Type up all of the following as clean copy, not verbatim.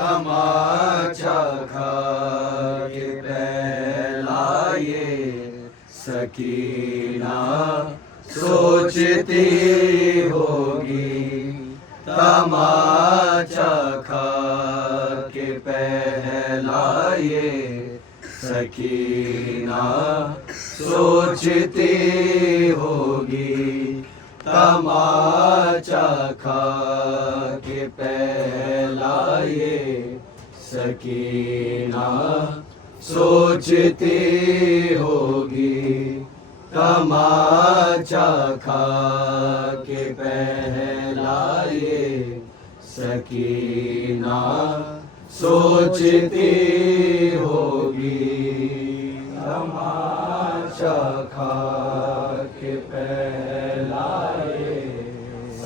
तमाचा खा के पहलाए सकीना सोचती होगी। तमाचा खा के पहलाए सकीना सोचती होगी। तमाचा खा के पहलाए सकीना सोचती होगी। तमाचा खा के पहलाए सकीना सोचती होगी। तमाचा खा के पहलाए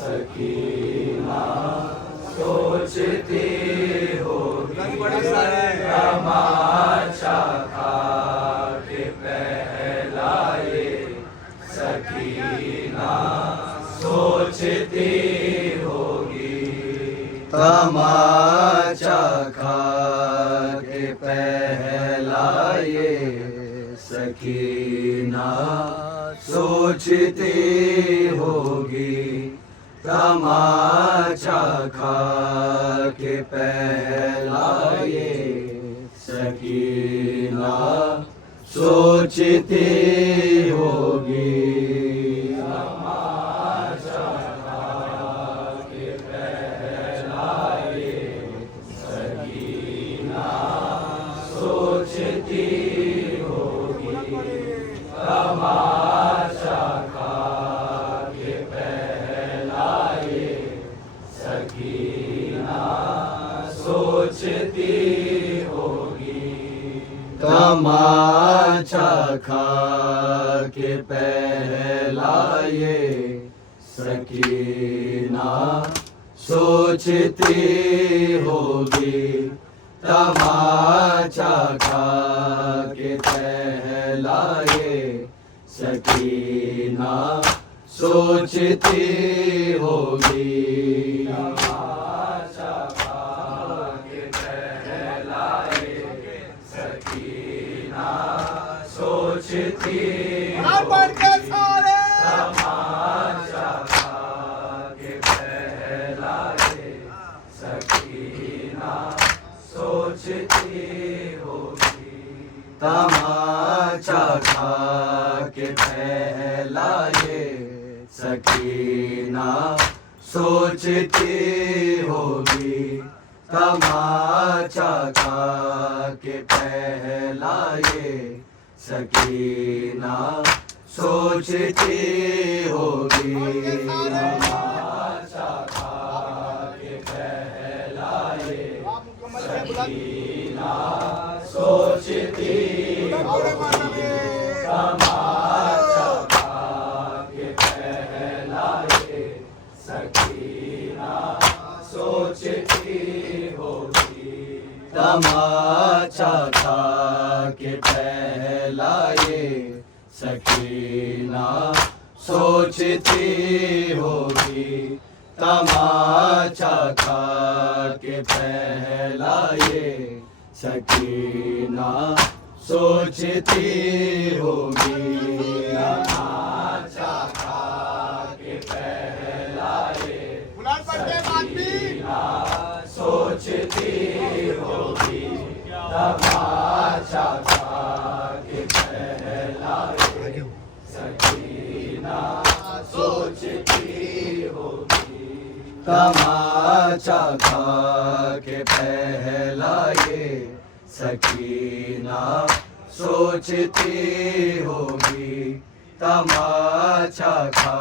सकीना सोचती होगी। तमाचा खा के पहलाए सकीना सोचती होगी। तमाचा खा के पहलाए सकीना सोचती होगी। तमाचा खा के पहलाए सकीना सोचती होगी। तमाचा खा के पहलाए सकीना सोचती होगी। तमाचा खा के पहलाए सकीना सोचती होगी। तमाचा खा के पहलाए सकीना सोचती होगी। तमाचा खा के पहलाए सकीना सोचती होगी। तमाचा खा के पहलाए सकीना सोचती होगी। तमाचा खा के पहलाए सकीना सोचती होगी। तमाचा खा के पहलाए सकीना सोचती होगी। तमाचा खा के पहलाए सकीना सोचती होगी। तमाचा खा के पहलाए सकीना सोचती होगी। तमाचा खा के पहलाए सकीना सोचती होगी। तमाचा खा के पहलाए सकीना सोचती होगी। तमाचा खा के पहलाए सकीना सोचती होगी। तमाचा खा के पहलाए सकीना सोचती होगी। तमाचा खा के पहलाए सकीना सोचती होगी। तमाचा खा के पहलाए सकीना सोचती होगी। तमाचा खा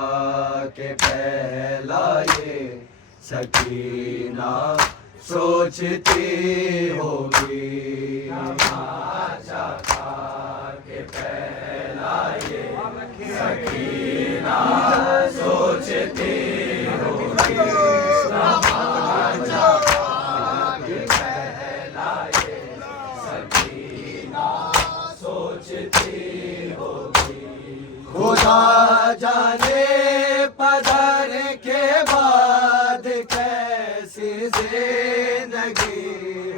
के पहलाए सकीना सोचती होगी। तमाचा खा के पहलाए सकीना सोचती होगी। तमाचा खा के पहलाए सकीना सोचती होगी। खुदा जाने पदर के बाद कैसी जिंदगी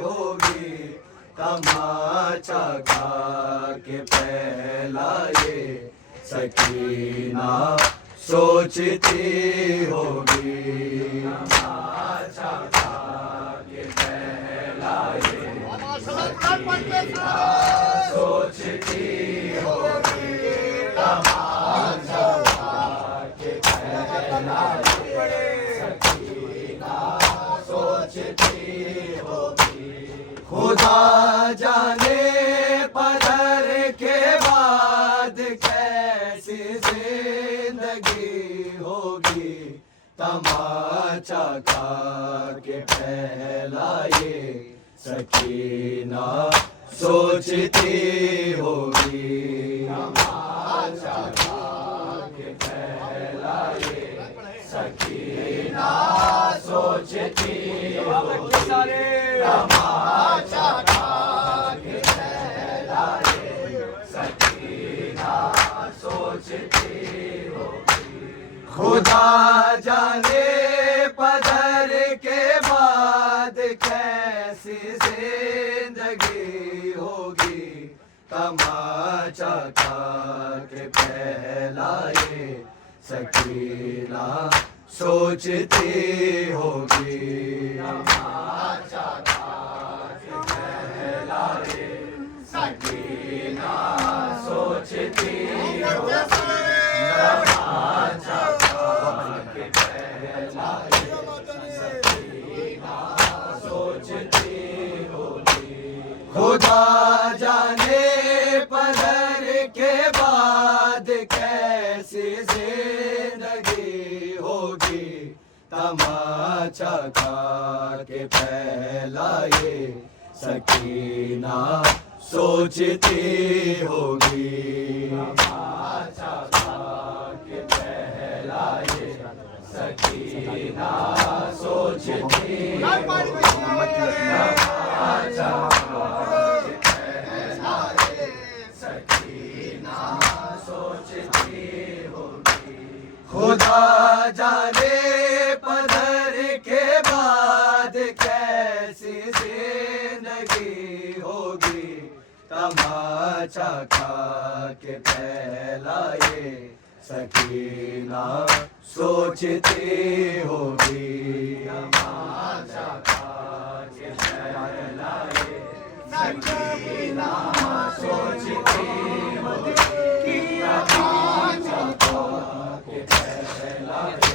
होगी। तमाचा खा के पहलाए सकीना सोचती होगी। तमाचा खा के पहलाए सकीना सोचती होगी। तमाचा खा के पहलाए सकीना सोचती होगी। खुदा जाने पदर के बाद कैसी जिंदगी होगी। तमाचा खा के पहलाए सकीना सोचती होगी। तमाचा खा के पहलाए सकीना सोचती होगी। तमाचा खा के पहलाए सकीना सोचती होगी। खुदा जाने पदर के बाद कैसी जिंदगी होगी। तमाचा खा के पहलाए सकीना सोचती होगी। तमाचा खा के पहलाए सकीना सोचती होगी। तमाचा खा के पहलाए सकीना सोचती होगी। खुदा जाने पदर के बाद कैसी जिंदगी होगी। तमाचा खा के पहलाए सकीना सोचती होगी। तमाचा खा के पहलाए सकीना सोचती होगी। तमाचा खा के पहलाए सकीना सोचती होगी। खुदा जाने पदर के बाद कैसी जिंदगी होगी। तमाचा खा के पहलाए सकीना सोचती होगी। तमाचा खा के पहलाए सकीना सोचती होगी। तमाचा खा के पहलाए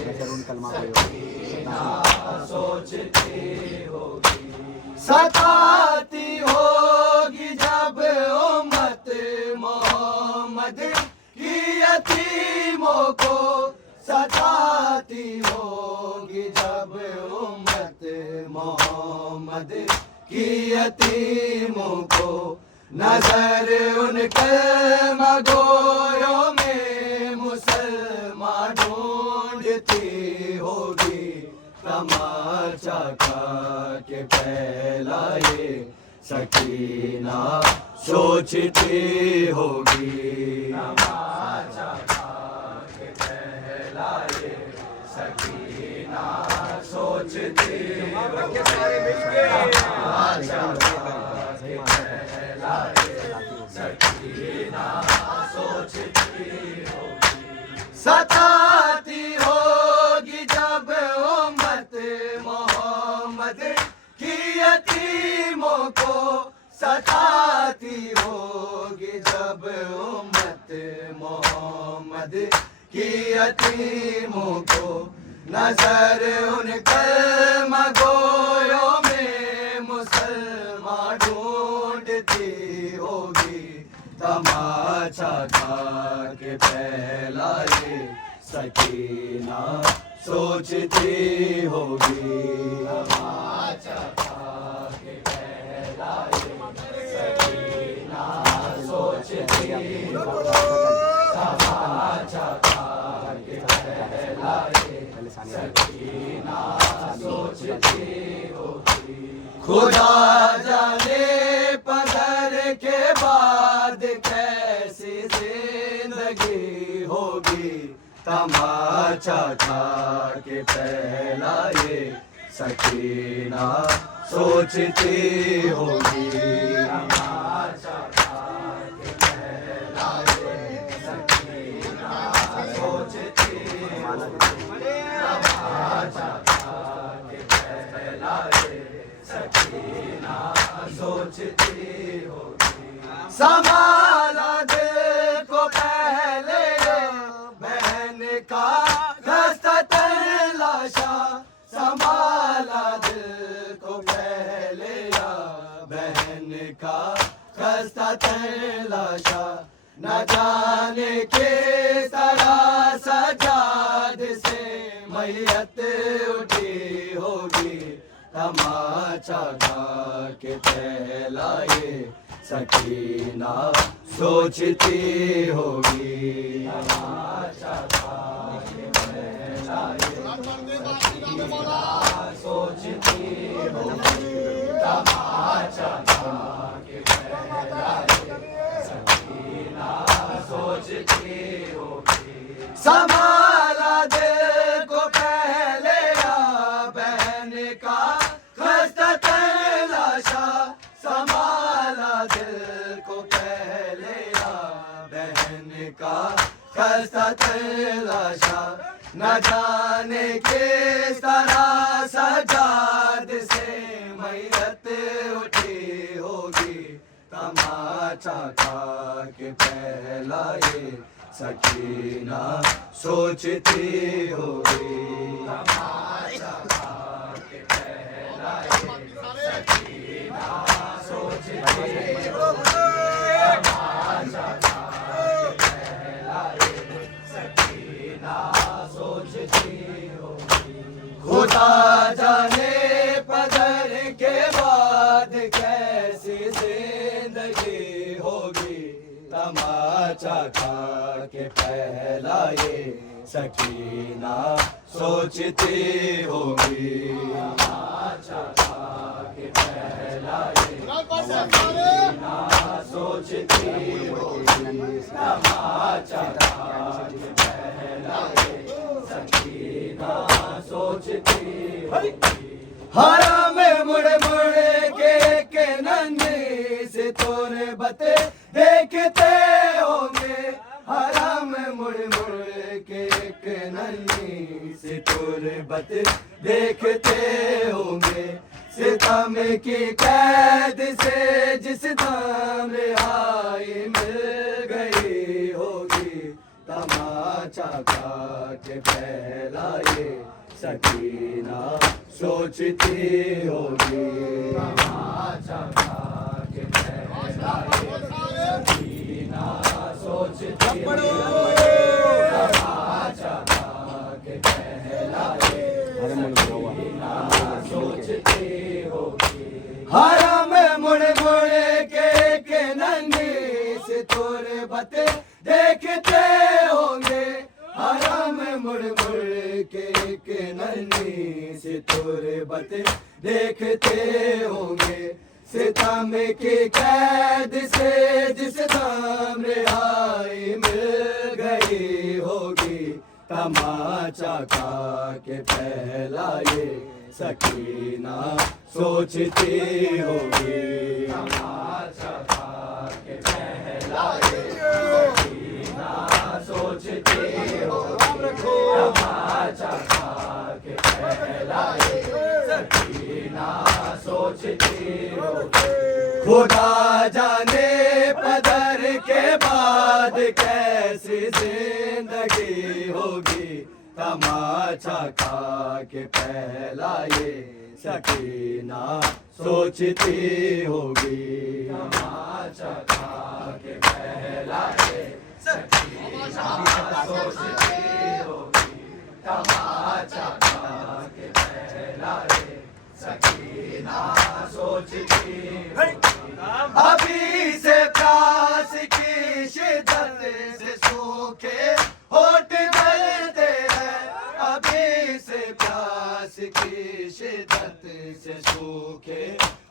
सकीना सोचती होगी। सताती होगी जब उम्मत मोहम्मद की यतीमों को। सताती होगी जब उम्मत मोहम्मद की यतीमों को। नजर उनके मगोयों में मुसलमान ढूंढती होगी। तमाचा खा के पहला ये सकीना सोचती होगी। तमाचा खा के पहला ये सकीना सोचती होगी। तमाचा खा के पहला ये सकीना सोचती होगी। सताती होगी जब उम्मत मोहम्मद की यतीमों को, सताती होगी जब उम्मत मोहम्मद की यतीमों को। नजर उन कलमा गोयों में मुसलमान ढूंढती होगी। तमाचा खा के पहला ये सकीना सोचती होगी। तमाचा खा के पहला ये सकीना सोचती होगी। तमाचा खा के पहला ये सकीना सोचती होगी। खुदा जाने पदर के बाद कैसी जिंदगी होगी। तमाचा खा के पहला ये सकीना सोचती होगी। तमाचा खा के पहला ये सकीना सोचती होगी। तमाचा खा के पहला ये सकीना सोचती होगी। संभाला दिल को पहले बहन का खस्ता तलाशा। संभाला दिल को पहले बहन का खस्ता तलाशा। न जाने किस तरह सजाद से मैयत उठी होगी। तमाचा खा के पहला ये सकीना सोचती होगी। तमाचा खा के पहला ये सकीना सोचती होगी। तमाचा खा के पहला ये सकीना सोचती होगी। संभाला दिल को पहले बहन का खस्ता तलाशा। संभाला दिल को पहले बहन का खस्ता तलाशा। न जाने किस तरह सजाद से मैयत उठी होगी। तमाचा खा के पहला ये सकीना सोचती होगी। तमाचा खा के पहला ये सकीना सोचती होगी। तमाचा खा के पहला ये सकीना सोचती होगी। खुदा जाने पदर के बाद कैसी जिंदगी होगी। तमाचा खा के पहला ये सकीना सोचती होगी। तमाचा खा के पहला ये सकीना सोचती होगी। तमाचा खा के पहला ये सकीना सोचती होगी। हराम मुड़ मुड़ के नन्ही से तोरे बते देखते होंगे। हराम मुड़ मुड़ के नन्ही से तोरे बते देखते होंगे। सितम की कैद से जिस दाम रिहाई मिल गई होगी। तमाचा खा के पहला ये सकीना सोचती होगी। तमाचा खा के पहला ये सकीना सोचती होगी। तमाचा खा के पहला ये सकीना सोचती होगी। हराम मुड़ मुड़ के नन्ही से तोरे बते देखते होंगे। हराम मुड़ मुड़ के दुश्मनी से तुरबत देखते होंगे, सितम की कैद से जिस दम रिहाई मिल गई होगी, तमाचा खा के पहला ये सकीना सोचती होगी, तमाचा खा के पहला ये सकीना सोचती होगी, तमाचा खा के पहला ये सकीना सोचती होगी। खुदा जाने पदर के बाद कैसी जिंदगी होगी, तमाचा खा के पहला ये सकीना सोचती होगी, तमाचा खा के पहला ये सकीना सोचती होगी, तमाचा खा के पहला ये सकीना सोचती होगी। अभी से प्यास की शिद्दत से सूखे होठ जलते हैं, अभी से प्यास की शिद्दत से सूखे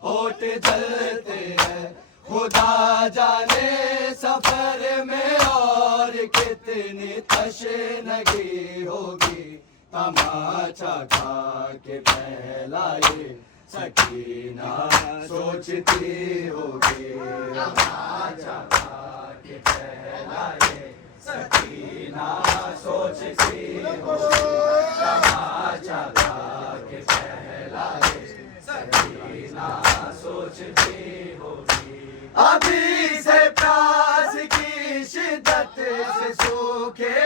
होठ जलते हैं। खुदा जाने सफर में और कितनी तशनगी होगी, तमाचा खा के पहला ये सकीना सोचती होगी, तमाचा खा के पहला ये सकीना सोचती होगी, तमाचा खा के पहला ये सकीना सोचती होगी। अभी से प्यास की शिद्दत से सूखे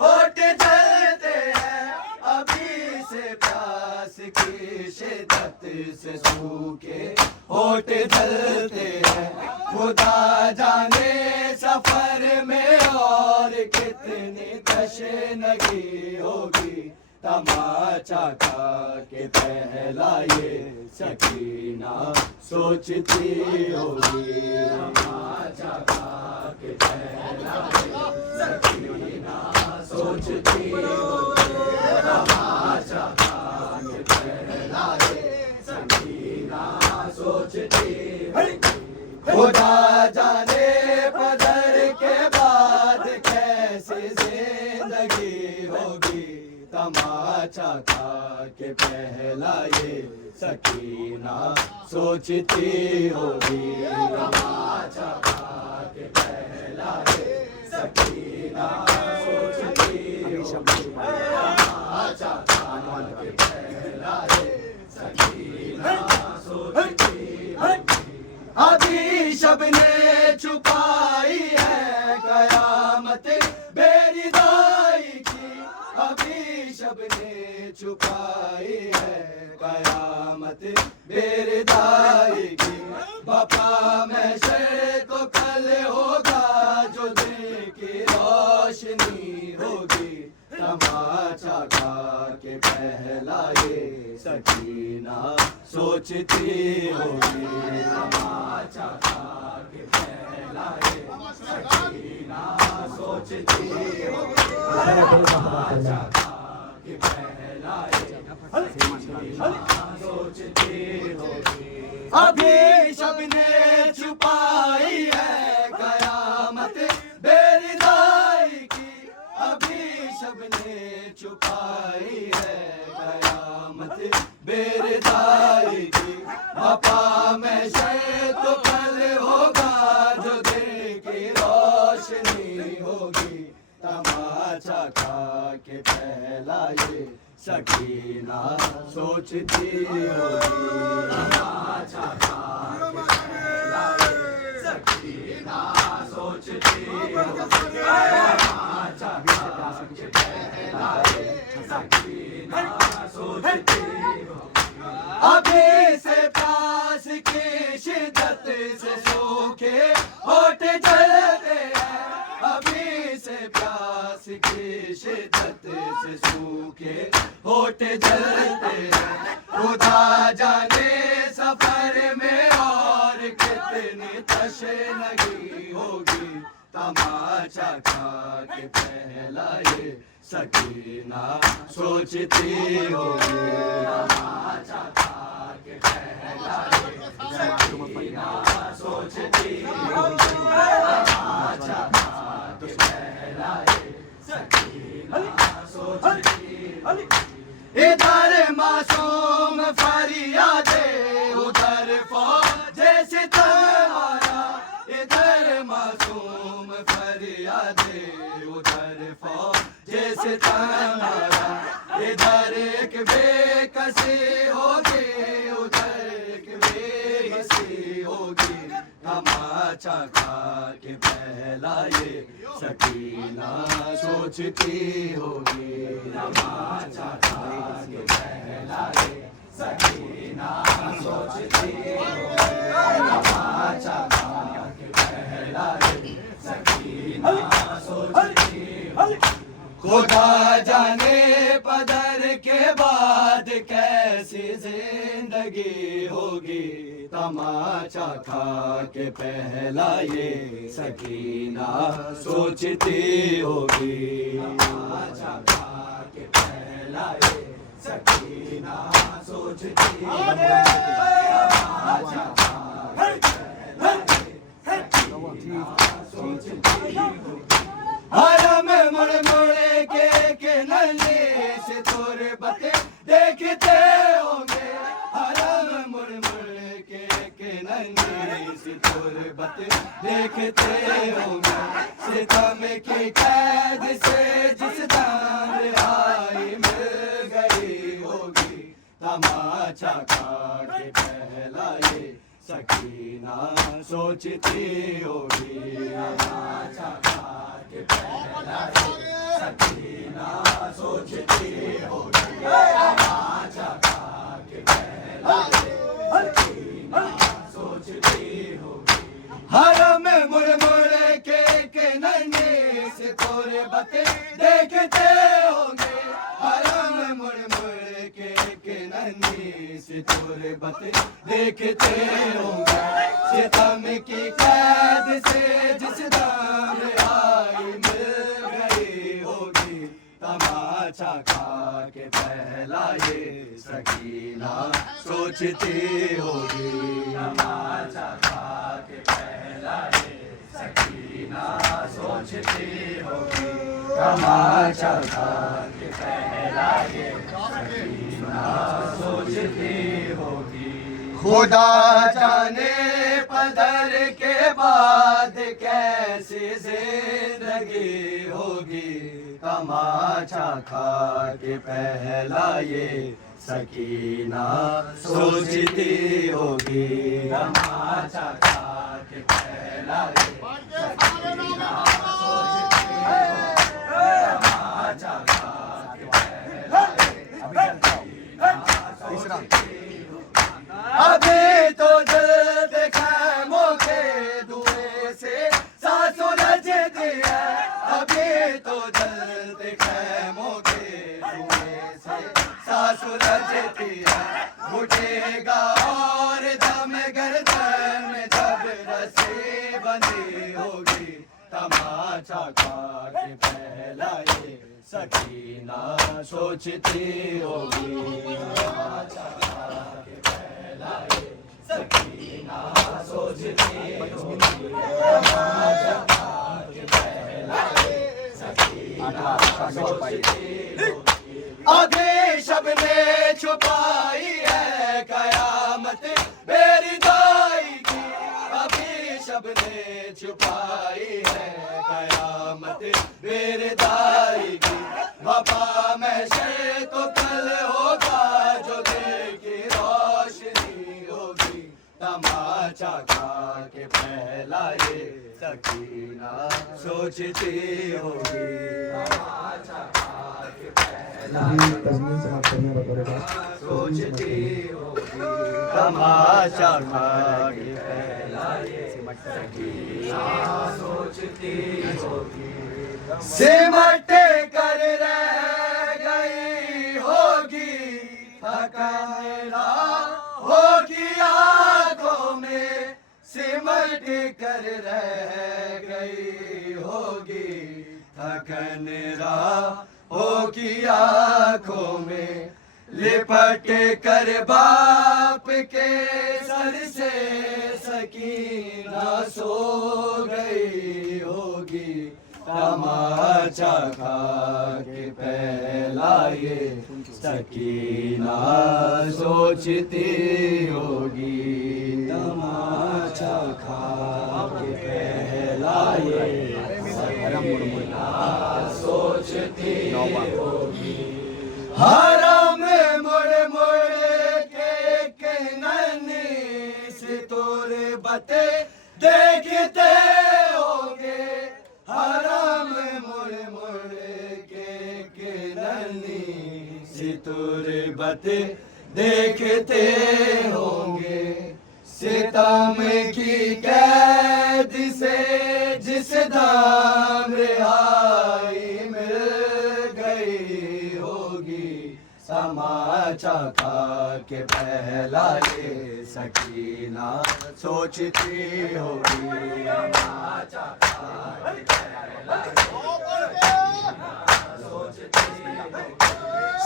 होठ जलते हैं, अभी से प्यास की शिद्दत से सूखे होठ जलते हैं। खुदा जाने सफर में और कितनी तशनगी होगी, तमाचा खा के पहला ये सकीना सोचती होगी, तमाचा खा के पहला ये सकीना सोचती होगी, तमाचा खा के पहला ये सकीना सोचती होगी। खुदा जाने पदर के बाद कैसी जिंदगी होगी, तमाचा खा के पहला ये सकीना सोचती होगी, तमाचा खा के पहला ये सकीना सोचती होगी, तमाचा खा के पहला ये सकीना सोचती होगी। अभी शब ने छुपाई है कयामत बेरिदाई की, अभी शब ने छुपाई है कयामत बेरिदाई की। बापा में शे तो कल होगा जो दिन की रोशनी होगी, तमाचा खा के पहला ये सकीना सोचती होगी, तमाचा खा के पहला ये सकीना सोचती होगी, तमाचा खा के पहला ये सकीना सोचती होगी। अभी शब ने छुपाई है कयामत बेरिदाई की, अभी शब ने छुपाई है कयामत बेरिदाई की। बापा में शे तो कल होगा जो दिन की रोशनी होगी, तमाचा खा के पहला ये सकीना सोचती होगी, तमाचा खा के पहला ये सकीना सोचती होगी, तमाचा खा के पहला ये सकीना सोचती होगी। अभी से प्यास की शिद्दत से सूखे होठ जलते हैं, अभी से प्यास की शिद्दत से सूखे होठ जलते हैं। खुदा जाने सफर में और कितनी तशनगी होगी, तमाचा खा के पहला ये सकीना सोचती होगी। तमाचा खा के पहलाए सकीना सोचती होगी। तमाचा खा के पहलाए सकीना सोचती होगी। इधर मासूम फरियादे उधर फौजे सितारा। इधर मासूम फरियादे उधर फौजे सितारा। इधर एक बेकसी होगी उधर एक बेकसी होगी। तमाचा खा के पहलाए सकीना सोचती होगी। तमाचा खा के पहलाए सकीना सोचती होगी। तमाचा खा के पहलाए सकीना सोचती होगी। खुदा जाने पदर के बाद कैसी जिंदगी होगी। तमाचा खा के पहलाए सकीना सोचती होगी। तमाचा खा के पहलाए सकीना सोचती होगी। तमाचा खा के पहलाए सकीना सोचती होगी। हरम मुड़ मुड़ के नन्हे से तोरे बते देखते होंगे। हरम मुड़ मुड़ के नन्हे से तोरे बते देखते होंगे। सितम की कैद से जिस दान रिहाई मिल गई होगी। तमाचा खा के पहलाए सकीना सोचती होगी। तमाचा खा के पहलाए सकीना सोचती होगी। तमाचा खा के पहलाए सकीना सोचती होगी। हरम मुड़ मुड़ के नन्हे से तोरे बते देखते होंगे। हरम मुड़ मुड़ के नन्हे से तोरे बते देखते होंगे। सितम की कैद से जिस दाम रिहाई मिल गई होगी। तमाचा खा के पहलाए सकीना सोचती होगी। तमाचा खा के पहलाए सकीना सोचती होगी। तमाचा खा के पहलाए सकीना सोचती होगी। खुदा जाने पदर के बाद कैसी जिंदगी होगी। तमाचा खा के पहलाए सकीना सोचती होगी। तमाचा खा के पहलाए सकीना सोचती होगी। तमाचा खा के पहलाए सकीना सोचती होगी। अभी तो दिल देखा मौके दुए से सासुरज दिया। अभी तो दिल देखा मौके दुए से सासुरज दिया। घुटेगा और दम गर्दन में जब रस्सी बंधी होगी। तमाचा खा के पहलाए सकीना सोचती होगी। तमाचा खा के पहलाए सकीना सोचती होगी। तमाचा खा के पहलाए सकीना सोचती होगी। आधे शब ने छुपाई है कयामत मेरी दाई की। अभी शब ने छुपाई है कयामत मेरे दाई की। वफा में शे तो कल होगा जो दिल की रोशनी होगी। तमाचा खा के पहलाए सकीना सोचती होगी। तमाचा खा के पहलाए सोचती होगी। तमाचा खा के पहलाए सकीना सोचती होगी। सिमट कर रह गई होगी थकाना होगी आंखों में। सिमट कर रह गई होगी थकन होगी आंखों में, लिपट कर बाप के सर से सकीना सो गई होगी, तमाचा खा के पहला ये सकीना सोचती होगी, तमाचा खा के पहला ये सकीना सोचती होगी। हरम मुड़ मुड़ के नन्ही से तोरे बते देखते होंगे, हरम मुड़ मुड़ के नन्ही से तोरे बते देखते होंगे, सितम की कैद से जिस दाम रिहाई मिल गई होगी, तमाचा खा के पहला ये सकीना सोचती होगी, तमाचा खा के पहला सोचती होगी,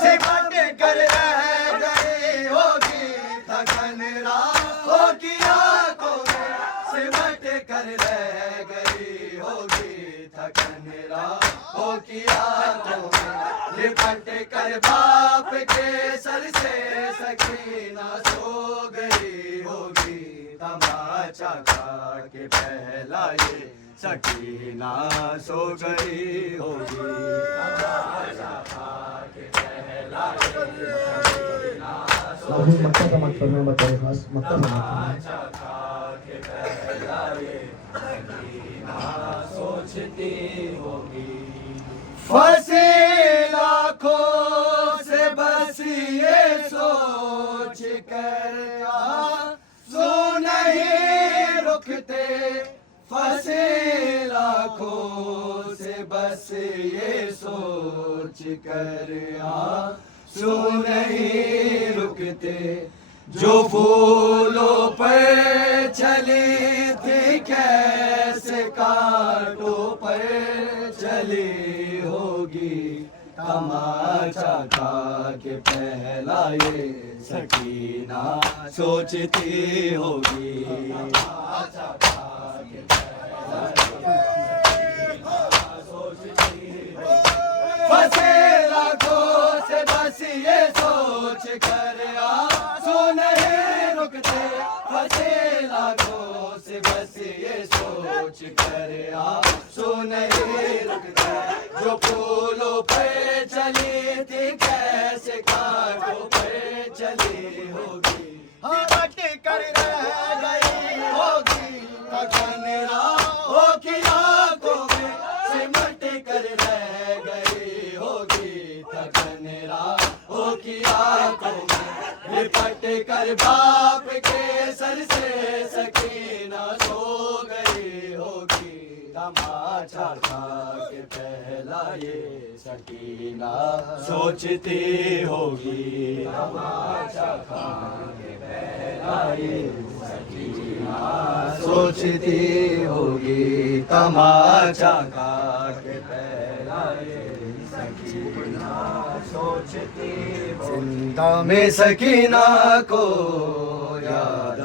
सिमट कर रह गई होगी थकन राहों की आंखों में, सिमट कर रह गई होगी थकन राहों की आंखों में, लिपट कर बाप के सर से सकीना सो गई होगी, तमाचा खा के पहला ये सकीना सो गई होगी, तमाचा खा के पहला ये सकीना सो अभी मक्का का मतलब मैं बताऊँ खास मक्का का तमाचा खा के पहला ये सकीना सोचती होगी। फंसे लाखों से बस ये सोच कर आंसू नहीं रुकते, फंसे लाखों से बस ये सोच कर आंसू नहीं रुकते, जो फूलों पर चली थी कैसे कांटों पर चली होगी, तमाचा खा के पहला ये सकीना सोचती होगी, तमाचा खा के पहला सोचती होगी। फंसे लाखों से बस ये सोच कर आंसू नहीं रुकते, फंसे लाखों से बस ये सोच कर आंसू नहीं रुकते, जो फूलों पे चली थी कैसे कांटों पे चली होगी, लिपट कर रह गई होगी थकन राहों की आंखों में, सिमट कर रह गई होगी थकन राहों की आंखों में, लिपट कर बाप के सर से सकीना सो गई होगी, तमाचा खा के पहला ये सकीना सोचती होगी, तमाचा खा के पहला ये सकीना सोचती होगी, तमाचा खा के पहला ये सकीना सोचती होगी। जिंदा में सकीना को याद